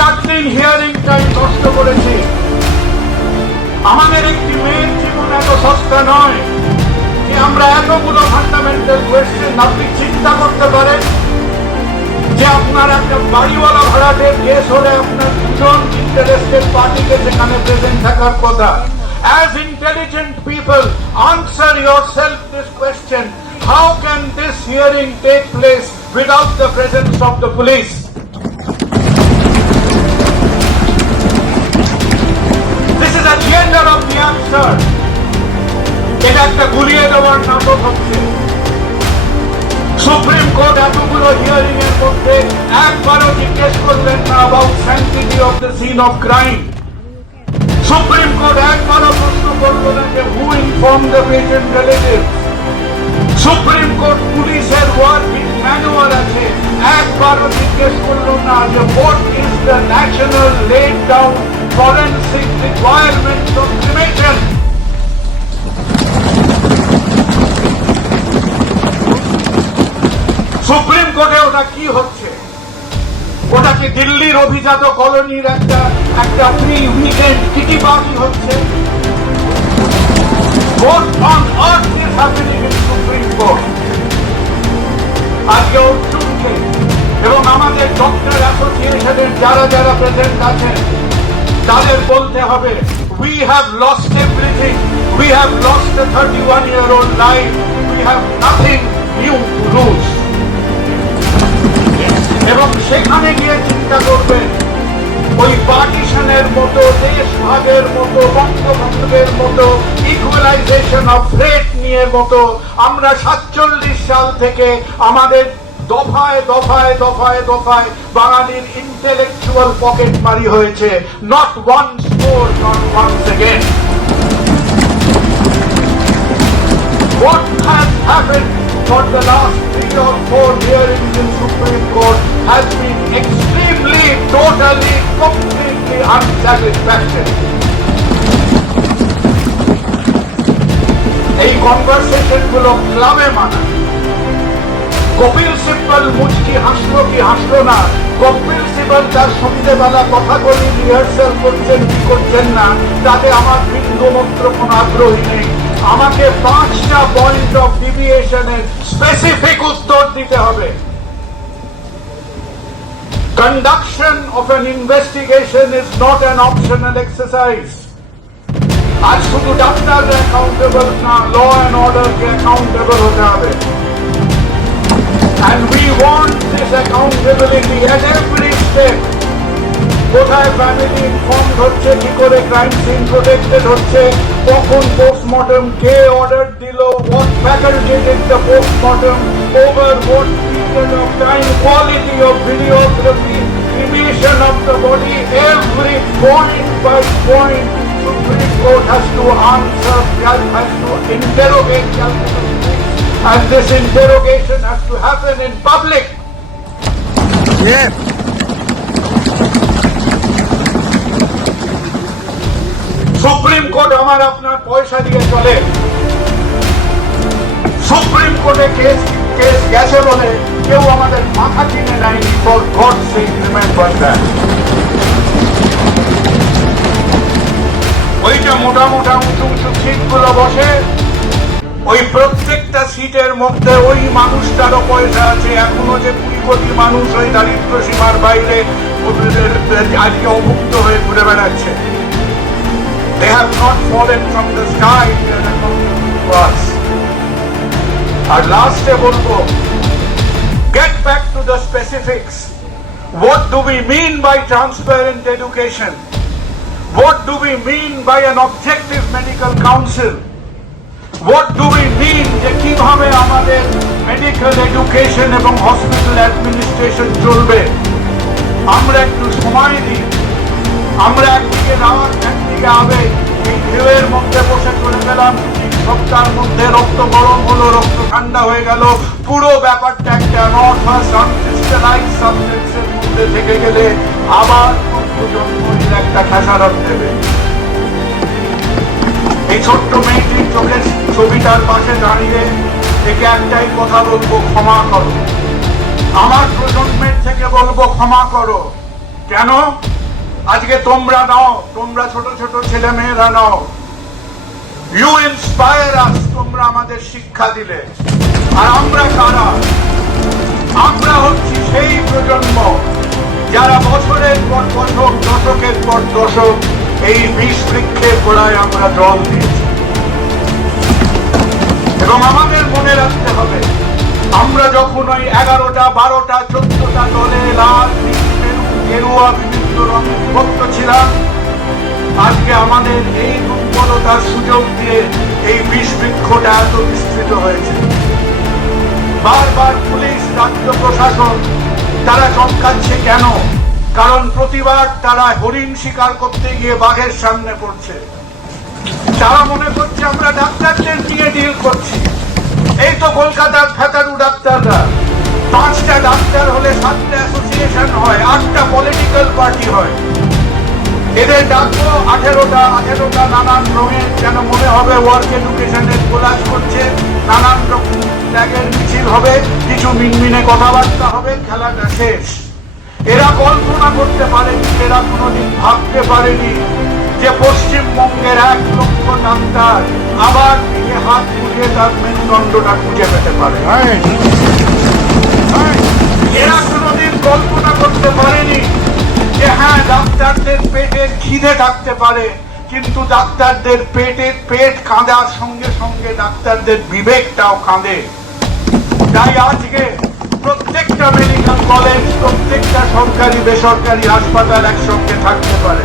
চার দিন hearing time নষ্ট করেছি আমাদের একটি মেয়ের জীবন এত সস্তা নয় যে আমরা এতগুলো ফান্ডামেন্টাল কোয়েশ্চেন আপনি চিন্তা করতে পারেন যে আপনার একটা বাড়িওয়ালা ভাড়াটের কেস হলে আপনার দুজন ইন্টারেস্টেড পার্টিকে সেখানে প্রেজেন্ট থাকার কথা As intelligent people, answer yourself this question. How can this hearing take place without the presence of the police? Supreme Court এতগুলো হিয়ারিং এর মধ্যে একবারও জিজ্ঞেস করলেন না about sanctity of the scene of crime Supreme Court একবারও প্রশ্ন করল না যে who inform the patient relative Supreme Court পুলিশের ওয়ার্কিং ম্যানুয়াল আছে। একবারও জিজ্ঞেস করল না যে what is the national laid down forensic দিল্লির অভিজাত কলোনির একটা একটা প্রি উইকেন্ড কিটি পার্টি হচ্ছে। এবং আমাদের ডক্টর অ্যাসোসিয়েশনের যারা যারা প্রেজেন্ট আছেন, তাদের বলতে হবে we have lost everything we have lost thirty one year old life we have nothing lose এবং সেখানে গিয়ে চিন্তা করবেন। ওই পার্টিশনের মতো দেশ ভাগের মতো বঙ্গভঙ্গের মতো ইকুয়ালাইজেশন অফ রেট নিয়ে মতো আমরা সাতচল্লিশ সাল থেকে আমাদের দফায় দফায় দফায় দফায় বাঙালির ইন্টেলেকচুয়াল পকেট মারি হয়েছে। Not one store not one second What has happened for the last three or four hearings in Supreme Court? Has been extremely, totally, completely unsatisfactory. এই কনভারসেশনগুলো ক্লাবে মানা কপিল সিব্বল মুচকি হাসলো কি হাসলো না? কপিল সিব্বল তার সন্ধ্যেবেলা কথাগুলি রিহার্সাল করছেন কি করছেন না? তাতে আমার বিন্দু মাত্র কোনো আগ্রহী নেই। আমাকে পাঁচটা পয়েন্ট অফ ডিভিয়েশনের স্পেসিফিক উত্তর দিতে হবে। Conduction of an investigation is not an optional exercise. আজ শুধু ডাক্তার অ্যাকাউন্টেবল না ল অ্যান্ড অর্ডারকে অ্যাকাউন্টেবল হতে হবে And we want this accountability at every step. কোথায় ফ্যামিলি ইনফর্ম হচ্ছে, কি করে ক্রাইম সিন প্রোটেক্টেড হচ্ছে, কখন পোস্টমর্টম কে অর্ডার দিল what faculty did the postmortem over what period time quality of cremation of the body every point by point Supreme Court has to answer judge has to interrogate Calcutta and this interrogation has to happen in public Yeah. Supreme Court আমার আপনার পয়সা দিয়ে চলে supreme কোর্টে case case গেছে বলে কেউ আমাদের মাথা কিনে নেয়নি for God sake remember that ওইটা মোটা মোটা উঁচু উঁচু সিটগুলো বসে। ওই প্রত্যেকটা সিটের মধ্যে ওই মানুষটারও পয়সা আছে। এখনও যে কুড়ি কোটি মানুষ ওই দারিদ্র সীমার বাইরে আজকে অভুক্ত হয়ে ঘুরে বেড়াচ্ছে। They have not fallen from the sky, they are accountable to us. আর লাস্টে বলব get back to the specifics. What do we mean by transparent education? What do we mean by an objective medical council? What do we mean যে কিভাবে আমাদের medical education এবং hospital administration চলবে আমরা একটু সময় দিই আমরা একদিকে রাত, একদিকে আবেগ। এই ঢেউয়ের মধ্যে বসে করে গেলাম। সপ্তাহের মধ্যে রক্ত গরম হলো, রক্ত ঠান্ডা হয়ে গেল। পুরো ব্যাপারটা একটা নর্মাস আনক্রিস্টালাইজ সাবজেক্টসের মধ্যে থেকে গেলে আবার জন্মদিন একটা খেসারত দেবে। এই ছোট্ট মেয়েটির চোখের ছবিটার পাশে দাঁড়িয়ে একে একটাই কথা বলব, ক্ষমা করো। আমার প্রজন্মের থেকে বলব, ক্ষমা করো। কেন? আজকে তোমরা নাও, তোমরা ছোট ছোট ছেলে মেয়েরা নাও। ইউ ইন্সপায়ার আস তোমরা আমাদের শিক্ষা দিলে। আর আমরা কারা? আমরা হচ্ছি সেই প্রজন্ম যারা বছরের পর বছর, দশকের পর দশক এই বিষ বৃক্ষের গোড়ায় আমরা জল দিয়েছি। এবং আমাদের মনে রাখতে হবে, আমরা যখন ওই এগারোটা, বারোটা, চোদ্দটা দলে লাল গেরুয়া, বিভিন্ন রঙে বিভক্ত ছিলাম আজকে আমাদের এই দুর্বলতার সুযোগ দিয়ে এই বিষ এত বিস্তৃত হয়েছে। বারবার পুলিশ, রাজ্য প্রশাসন, তারা চমকাচ্ছে কেন? কারণ প্রতিবার তারা হরিণ শিকার করতে গিয়ে বাঘের সামনে পড়ছে। তারা মনে করছে আমরা ডাক্তারদের নিয়ে ডিল করছি। এই তো কলকাতার ফেতারু ডাক্তাররা। অ্যাসোসিয়েশন হয় আটটা পলিটিক্যাল পার্টি হয়। এদের ডাকবো আঠেরোটা আঠেরোটা নানান রঙের যেন মনে হবে ওয়ার্ক এডুকেশনের কোলাজ করছে নানান রকম ত্যাগের মিছিল হবে কিছু মিনমিনে কথাবার্তা হবে খেলাটা শেষ। এরা কল্পনা করতে পারেনি এরা কোনোদিন ভাবতে পারেনি যে পশ্চিমবঙ্গের এক লক্ষ ডাক্তার আবার দিকে হাত বুঝে তার মেরুদণ্ডটা খুঁজে পেতে পারে। এরা কল্পনা করতে পারেনি যে হ্যাঁ ডাক্তারদের পেটের খিদে থাকতে পারে, কিন্তু ডাক্তারদের পেটের পেট কাঁদার সঙ্গে সঙ্গে ডাক্তারদের বিবেকটাও কাঁদে। তাই আজকে প্রত্যেকটা মেডিকেল কলেজ প্রত্যেকটা সরকারি, বেসরকারি হাসপাতাল একসঙ্গে থাকতে পারে।